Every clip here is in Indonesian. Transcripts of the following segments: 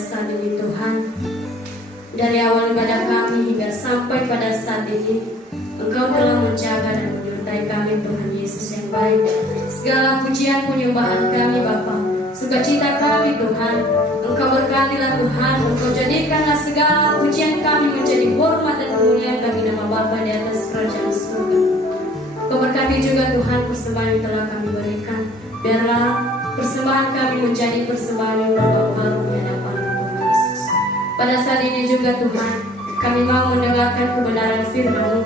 saat ini Tuhan. Dari awal ibadah kami hingga sampai pada saat ini, Engkau telah menjaga dan menyertai kami Tuhan Yesus yang baik. Segala pujian penyembahan kami Bapa, sukacita kami Tuhan, Engkau berkatilah Tuhan. Engkau jadikanlah segala pujian kami menjadi hormat dan kemuliaan bagi nama Bapa di atas kerajaan surga. Kau berkati juga Tuhan persembahan yang telah kami berikan. Biarlah persembahan kami menjadi persembahan yang berbau harum di hadapan Tuhan Yesus. Pada saat ini juga Tuhan, kami mau mendengarkan kebenaran firman-Mu.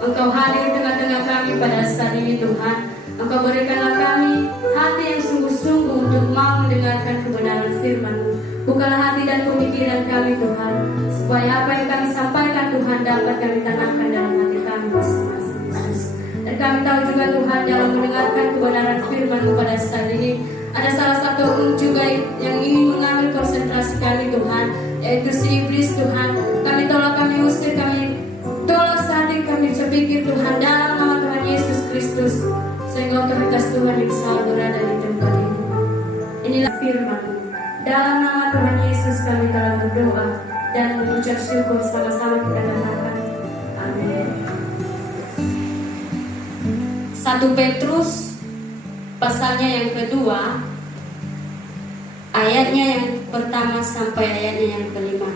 Engkau hadir tengah-tengah kami pada saat ini Tuhan. Engkau berikanlah kami hati yang sungguh-sungguh untuk mau mendengarkan kebenaran firman-Mu. Bukalah hati dan pemikiran kami Tuhan, supaya apa yang kami sampaikan Tuhan dapat kami tanamkan dalam hati kami masing-masing Yesus. Dan kami tahu juga Tuhan, dalam mendengarkan kebenaran firman-Mu pada saat ini, ada salah satu oknum juga yang ingin mengambil konsentrasi kami Tuhan, yaitu si iblis Tuhan. Kami tolak, kami usir, kami tolak saat ini, kami berpikir Tuhan dalam nama Tuhan Yesus Kristus, sehingga otoritas Tuhan yang selalu berada di tempat ini. Inilah firman-Mu. Dalam nama Tuhan Yesus kami telah berdoa dan mengucap syukur, sama-sama kita katakan amin. 1 Petrus pasalnya yang kedua, ayatnya yang pertama sampai ayatnya yang kelima.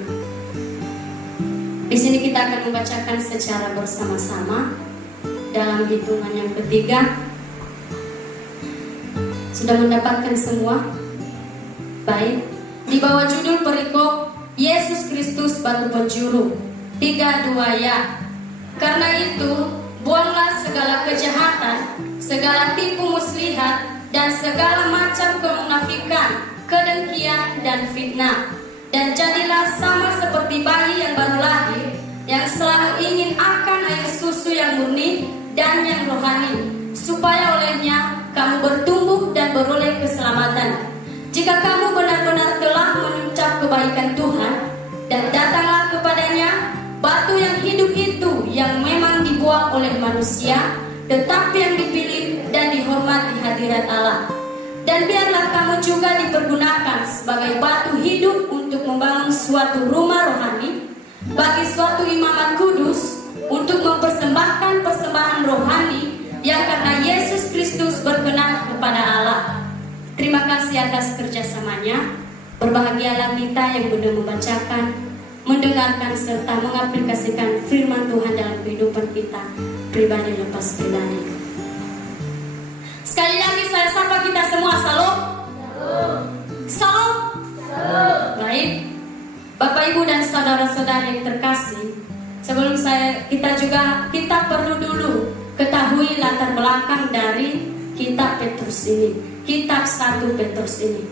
Di sini kita akan membacakan secara bersama-sama dalam hitungan yang ketiga. Sudah mendapatkan semua? Baik. Di bawah judul perikop Yesus Kristus batu penjuru, 3:2 ya. Karena itu, buanglah segala kejahatan, segala tipu muslihat, dan segala macam kemunafikan, kedengkian dan fitnah. Dan jadilah sama seperti bayi yang baru lahir, yang selalu ingin akan air susu yang murni dan yang rohani, supaya olehnya kamu bertumbuh dan beroleh keselamatan. Jika kamu benar-benar telah mengucap kebaikan Tuhan dan datanglah kepadanya, batu yang hidup itu yang memang dibuang oleh manusia, tetapi yang dipilih dan dihormati hadirat Allah. Dan biarlah kamu juga dipergunakan sebagai batu hidup untuk membangun suatu rumah rohani bagi suatu imamat kudus, untuk mempersembahkan persembahan rohani yang karena Yesus Kristus berkenan kepada Allah. Terima kasih atas kerjasamanya. Berbahagialah kita yang benar membacakan, mendengarkan, serta mengaplikasikan firman Tuhan dalam kehidupan kita pribadi lepas pribadi. Sekali lagi saya sapa kita semua, salam. Salam. Baik, Bapak Ibu dan saudara-saudari yang terkasih, sebelum kita perlu dulu ketahui latar belakang dari kitab Petrus ini, kitab 1 Petrus ini.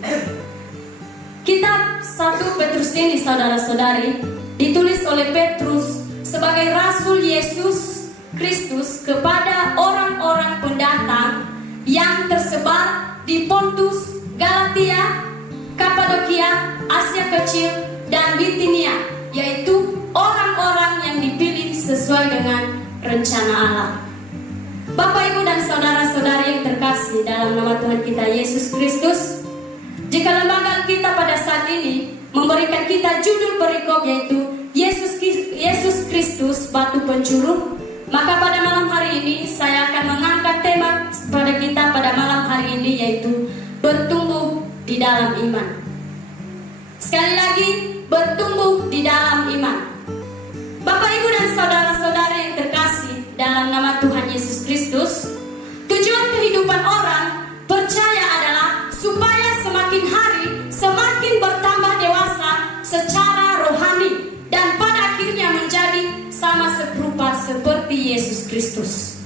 Kitab 1 Petrus ini, saudara-saudari, ditulis oleh Petrus sebagai Rasul Yesus Kristus kepada orang-orang pendatang yang tersebar di Pontus, Galatia, Kapadokia, Asia Kecil, dan Bitinia, yaitu orang-orang yang dipilih sesuai dengan rencana Allah. Bapak, Ibu, dan saudara-saudari yang terkasih dalam nama Tuhan kita Yesus Kristus, jika lembaga kita pada saat ini memberikan kita judul perikop yaitu Yesus Kristus batu penjuru, maka pada malam hari ini saya akan mengangkat tema pada kita pada malam hari ini, yaitu bertumbuh di dalam iman. Sekali lagi, bertumbuh di dalam iman. Bapak, Ibu, dan saudara-saudari yang terkasih dalam nama Tuhan Yesus Kristus, tujuan kehidupan orang percaya adalah supaya semakin hari semakin bertambah dewasa secara rohani dan pada akhirnya menjadi sama serupa seperti Yesus Kristus.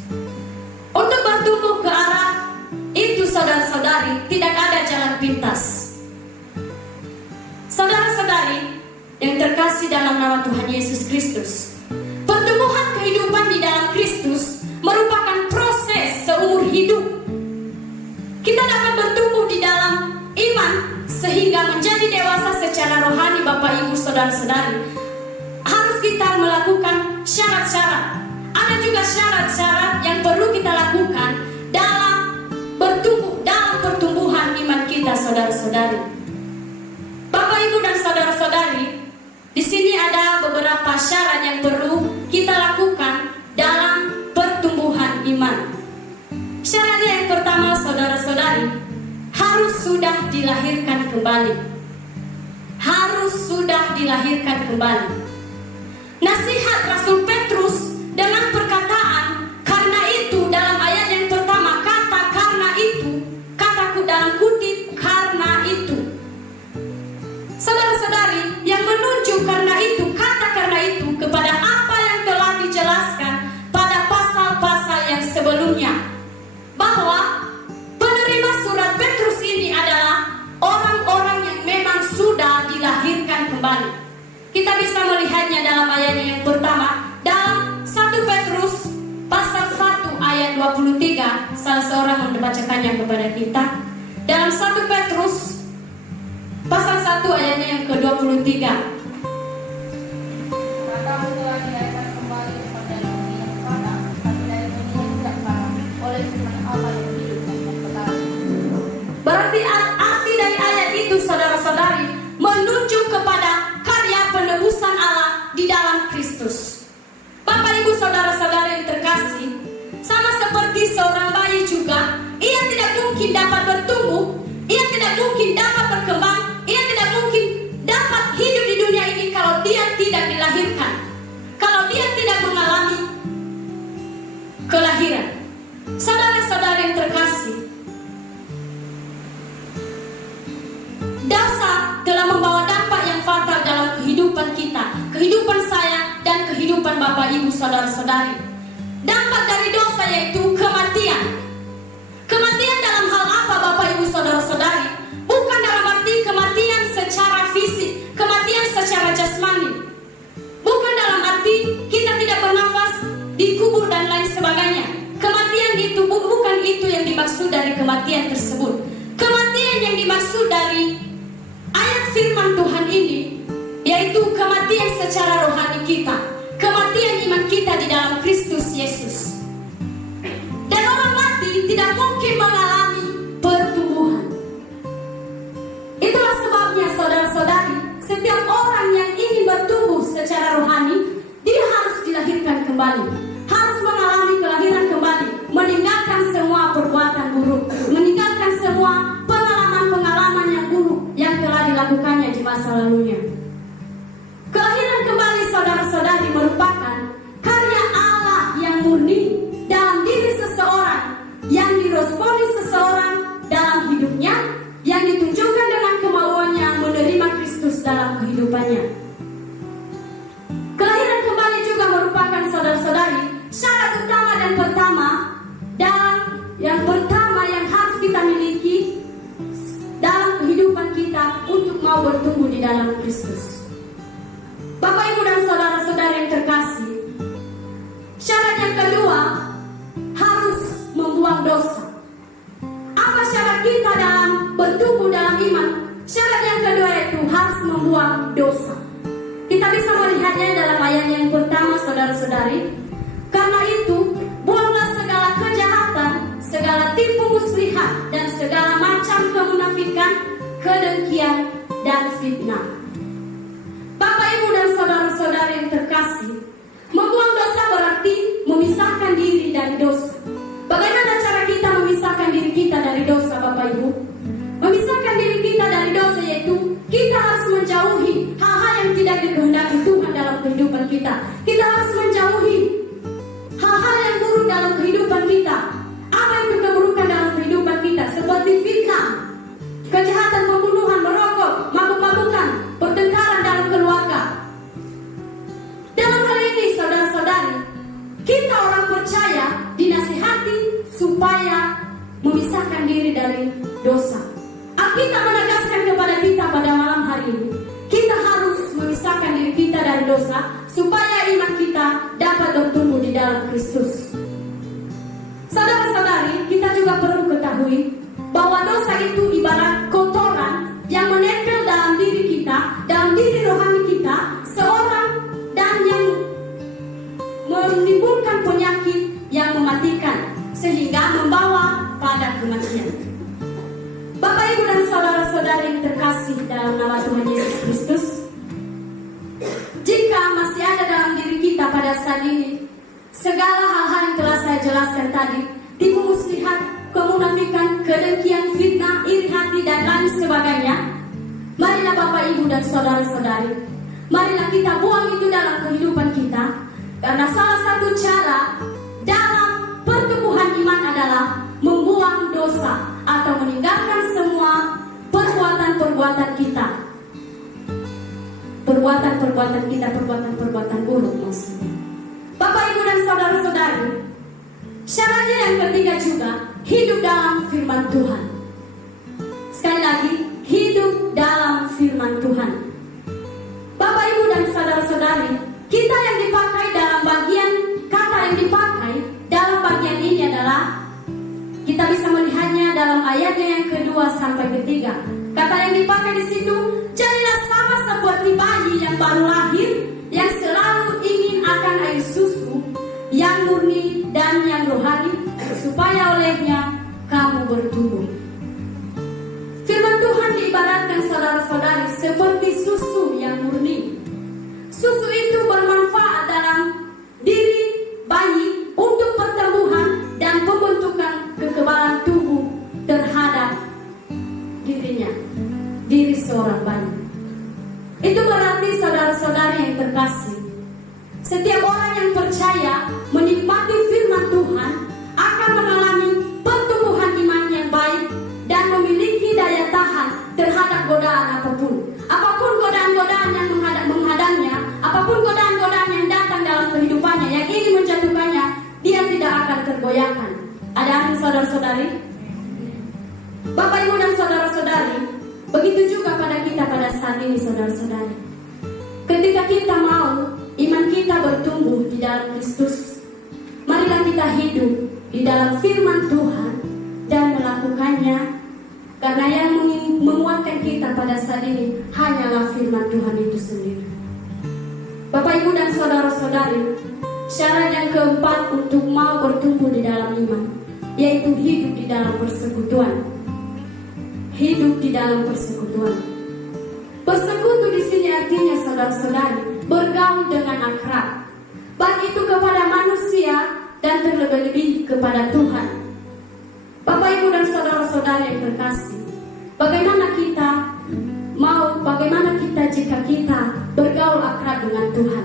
Untuk bertumbuh ke arah itu, saudara-saudari, tidak ada jalan pintas. Saudara-saudari yang terkasih dalam nama Tuhan Yesus Kristus, pertumbuhan kehidupan di dalam Kristus merupakan proses seumur hidup. Kita dapat bertumbuh di dalam iman sehingga menjadi dewasa secara rohani. Bapak, Ibu, saudara-saudari, harus kita melakukan syarat-syarat. Ada juga syarat-syarat yang perlu kita lakukan dalam bertumbuh, dalam pertumbuhan iman kita, saudara-saudari. Bapak, Ibu, dan saudara-saudari beberapa syarat yang perlu kita lakukan dalam pertumbuhan iman. Syaratnya yang pertama, saudara-saudari, harus sudah dilahirkan kembali. Harus sudah dilahirkan kembali. Nasihat Rasul Petrus dengan perkataan "karena itu" dalam ayat yang pertama, kata "karena itu", kataku dalam kutip "karena itu". Saudara-saudari, yang menunjuk "karena itu", kata "karena itu" kepada apa yang telah dijelaskan pada pasal-pasal yang sebelumnya, bahwa penerima surat Petrus ini adalah orang-orang yang memang sudah dilahirkan kembali. Kita bisa melihatnya dalam ayat yang pertama, dalam 1 Petrus pasal 1 ayat 23. Salah seorang membacakannya kepada kita. Dalam 1 Petrus pasal 1 ayatnya yang ke-23. Kamu telah dilahirkan kembali kepada dunia yang fana, tapi dari dunia yang tidak fana, oleh firman Allah yang hidup dan yang kekal. Berarti arti dari ayat itu, saudara-saudari, menunjuk kepada karya penebusan Allah di dalam Kristus. Bapak, Ibu, saudara-saudara yang terkasih, sama seperti seorang bayi juga, ia tidak mungkin dapat bertumbuh, ia tidak mungkin dapat berkembang, ia tidak mungkin dapat hidup di dunia ini kalau dia tidak dilahirkan, kalau dia tidak mengalami kelahiran. Saudara-saudara yang terkasih, dosa telah membawa dampak yang fatal dalam kehidupan kita, kehidupan saya dan kehidupan Bapak Ibu saudara-saudari. Dampak dari dosa yaitu kematian. Kematian dalam hal apa Bapak Ibu saudara-saudari? Bukan dalam arti kematian secara fisik, kematian secara jasmani. Bukan dalam arti kita tidak bernafas, dikubur dan lain sebagainya. Kematian itu bukan itu yang dimaksud dari kematian tersebut. Kematian yang dimaksud dari ayat firman Tuhan ini yaitu kematian secara rohani kita, kematian iman kita di dalam Kristus Yesus. Dan orang mati tidak mungkin mengalami pertumbuhan. Itulah sebabnya saudara-saudari, setiap orang yang ingin bertumbuh secara rohani, dia harus dilahirkan kembali, harus mengalami kelahiran kembali, meninggalkan semua perbuatan buruk, meninggalkan semua pengalaman-pengalaman yang buruk yang telah dilakukannya di masa lalunya. Kelahiran kembali saudara-saudari merupakan karya Allah yang murni dalam diri seseorang, yang diresponi seseorang dalam hidupnya, yang ditunjukkan dengan kemauannya menerima Kristus dalam kehidupannya. Kelahiran kembali juga merupakan saudara-saudari syarat utama dan pertama, dan yang pertama yang harus kita miliki dalam kehidupan kita untuk mau bertumbuh di dalam Kristus. Bapak, Ibu, dan saudara-saudara yang terkasih, syarat yang kedua harus membuang dosa. Apa syarat kita dalam bertumbuh dalam iman? Syarat yang kedua yaitu harus membuang dosa. Kita bisa melihatnya dalam ayat yang pertama, saudara-saudari. Karena itu, buanglah segala kejahatan, segala tipu muslihat, dan segala macam kemunafikan, kedengkian, dan fitnah. Bapak, Ibu, dan saudara-saudara yang terkasih, membuang dosa berarti memisahkan diri dari dosa. Bagaimana cara kita memisahkan diri kita dari dosa, Bapak Ibu? Memisahkan diri kita dari dosa yaitu kita harus menjauhi hal-hal yang tidak dikehendaki Tuhan dalam kehidupan kita. Kita harus menjauhi hal-hal yang buruk dalam kehidupan kita. Apa itu keburukan dalam kehidupan kita? Seperti fitnah, kejahatan, pembunuhan, merokok, mabuk-mabukan, pertengkaran dalam keluarga. Dalam hal ini, saudara-saudari, kita orang percaya dinasihati supaya memisahkan diri dari dosa. Alkitab menegaskan kepada kita pada malam hari ini, kita harus memisahkan diri kita dari dosa supaya iman kita dapat bertumbuh di dalam Kristus. Saudara-saudari, kita juga perlu ketahui bahwa dosa itu ibarat kotoran yang menempel dalam diri kita, dalam diri rohani kita, seorang, dan yang menimbulkan penyakit yang mematikan sehingga membawa pada kematian. Bapak, Ibu, dan saudara-saudara yang terkasih dalam nama Tuhan Yesus Kristus, jika masih ada saat ini, segala hal-hal yang telah saya jelaskan tadi, tipu muslihat, kemunafikan, kedengkian, fitnah, iri hati, dan lain sebagainya, marilah Bapak, Ibu, dan saudara-saudari, marilah kita buang itu dalam kehidupan kita. Karena salah satu cara dalam pertumbuhan iman adalah membuang dosa atau meninggalkan semua perbuatan-perbuatan kita. Perbuatan buruk maksudnya. Bapak, Ibu, dan saudara-saudari, syaratnya yang ketiga juga, hidup dalam firman Tuhan. Sekali lagi, hidup dalam firman Tuhan. Bapak, Ibu, dan saudara-saudari, kita yang dipakai dalam bagian kata yang dipakai dalam bagian ini adalah, kita bisa melihatnya dalam ayatnya yang kedua sampai ketiga. Kata yang dipakai di situ, jadilah sama seperti bayi yang baru lahir, yang selalu ingin akan air susu yang murni dan yang rohani, supaya olehnya kamu bertumbuh. Firman Tuhan diibaratkan, saudara-saudari, seperti susu yang murni. Susu itu bermanfaat dalam diri bayi untuk pertumbuhan dan pembentukan kekebalan tubuh terhadap dirinya, diri seorang bayi. Itu berarti, saudara-saudari yang terkasih, setiap orang yang percaya menikmati firman Tuhan akan mengalami pertumbuhan iman yang baik dan memiliki daya tahan terhadap godaan apapun. Apapun godaan-godaan yang menghadangnya, apapun godaan-godaan yang datang dalam kehidupannya yang ingin menjatuhkannya, dia tidak akan tergoyahkan. Ada amin, saudara-saudari? Bapak, Ibu, dan saudara-saudari, begitu juga pada kita pada saat ini, saudara-saudari. Ketika kita mau iman kita bertumbuh di dalam Kristus, marilah kita hidup di dalam firman Tuhan dan melakukannya, karena yang menguatkan kita pada saat ini hanyalah firman Tuhan itu sendiri. Bapak, Ibu, dan saudara-saudari, syarat yang keempat untuk mau bertumbuh di dalam iman, yaitu hidup di dalam persekutuan. Hidup di dalam persekutuan. Bersekutu di sini artinya, saudara-saudari, bergaul dengan akrab, baik itu kepada manusia dan terlebih-lebih kepada Tuhan. Bapak, Ibu, dan saudara-saudari yang terkasih, bagaimana kita jika kita bergaul akrab dengan Tuhan?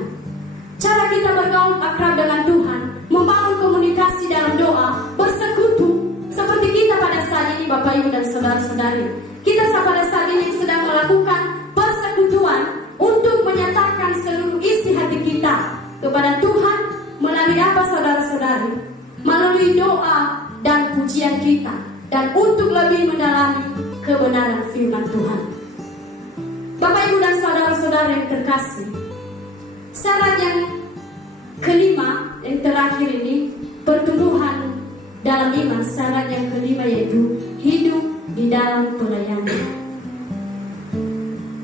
Cara kita bergaul akrab dengan Tuhan, membangun komunikasi dalam doa, bersekutu, seperti kita pada saat ini, Bapak, Ibu, dan saudara-saudari. Kita pada saat ini sedang melakukan persekutuan untuk menyatakan seluruh isi hati kita kepada Tuhan melalui apa, saudara-saudari? Melalui doa dan pujian kita, dan untuk lebih mendalami kebenaran firman Tuhan. Bapak, Ibu, dan saudara-saudara yang terkasih, syarat yang kelima, yang terakhir ini, pertumbuhan dalam iman. Syarat yang kelima yaitu hidup di dalam pelayanan.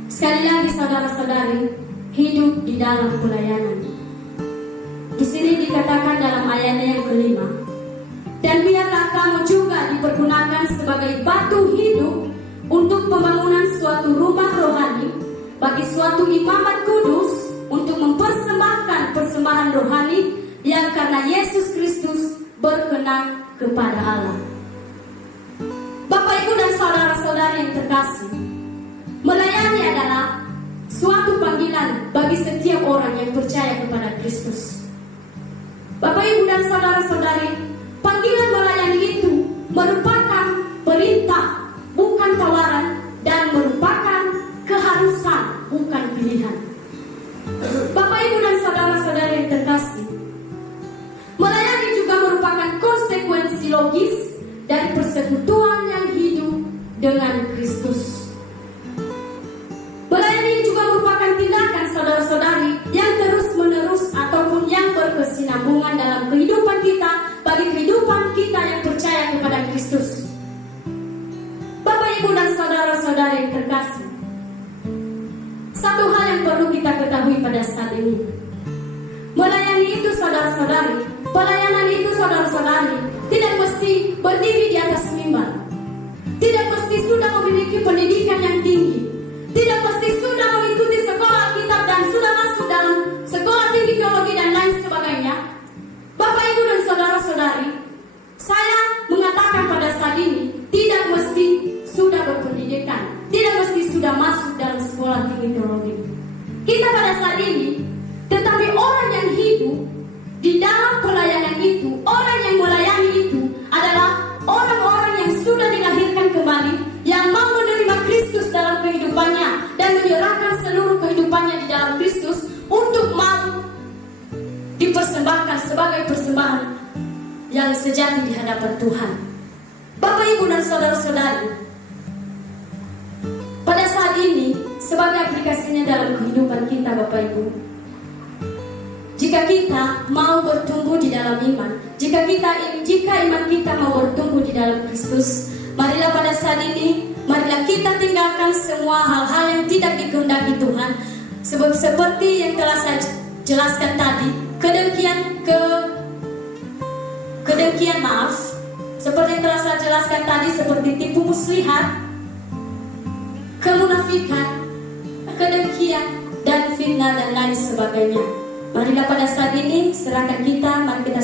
Sekali lagi, saudara-saudari, hidup di dalam pelayanan. Di sini dikatakan dalam ayatnya yang kelima, dan biarlah kamu juga dipergunakan sebagai batu hidup untuk pembangunan suatu rumah rohani bagi suatu imamat kudus, untuk mempersembahkan persembahan rohani yang karena Yesus Kristus berkenan kepada Allah. Bapak, Ibu, dan saudara-saudara yang terkasih, melayani adalah suatu panggilan bagi setiap orang yang percaya kepada Kristus. Bapak, Ibu, dan saudara-saudari, panggilan melayani itu merupakan perintah, bukan tawaran, dan merupakan keharusan, bukan pilihan. Bapak, Ibu, dan saudara-saudara yang terkasih, melayani juga merupakan konsekuensi logis dari persekutuan yang hidup dengan Kristus. Melayani juga merupakan tindakan, saudara-saudari, yang terus-menerus ataupun yang berkesinambungan dalam kehidupan kita, bagi kehidupan kita yang percaya kepada Kristus. Bapak, Ibu, dan saudara-saudara yang terkasih, satu hal yang perlu kita ketahui pada saat ini, melayani itu, saudara-saudari, pelayanan itu, saudara-saudari, tidak mesti berdiri di atas mimbar, tidak mesti sudah memiliki pendidikan yang tinggi, tidak mesti sudah mengikuti sekolah Alkitab dan sudah masuk dalam sekolah tinggi teologi dan lain sebagainya. kita pada saat ini, tetapi orang yang hidup di dalam pelayanan itu, orang yang melayani itu adalah orang-orang yang sudah dilahirkan kembali, yang mau menerima Kristus dalam kehidupannya dan menyerahkan seluruh kehidupannya di dalam Kristus untuk mau dipersembahkan sebagai persembahan yang sejati di hadapan Tuhan. Bapak, Ibu, dan saudara-saudari, pada saat ini sebagai aplikasinya dalam kehidupan kita, Bapak Ibu, jika kita mau bertumbuh di dalam iman, jika iman kita mau bertumbuh di dalam Kristus, marilah pada saat ini, marilah kita tinggalkan semua hal-hal yang tidak dikehendaki Tuhan. Sebab seperti yang telah saya jelaskan tadi, kedengkian, seperti yang telah saya jelaskan tadi, seperti tipu muslihat, kemunafikan, kedengkian, dan fitnah dan lain sebagainya. Marilah pada saat ini serahkan kita, mari kita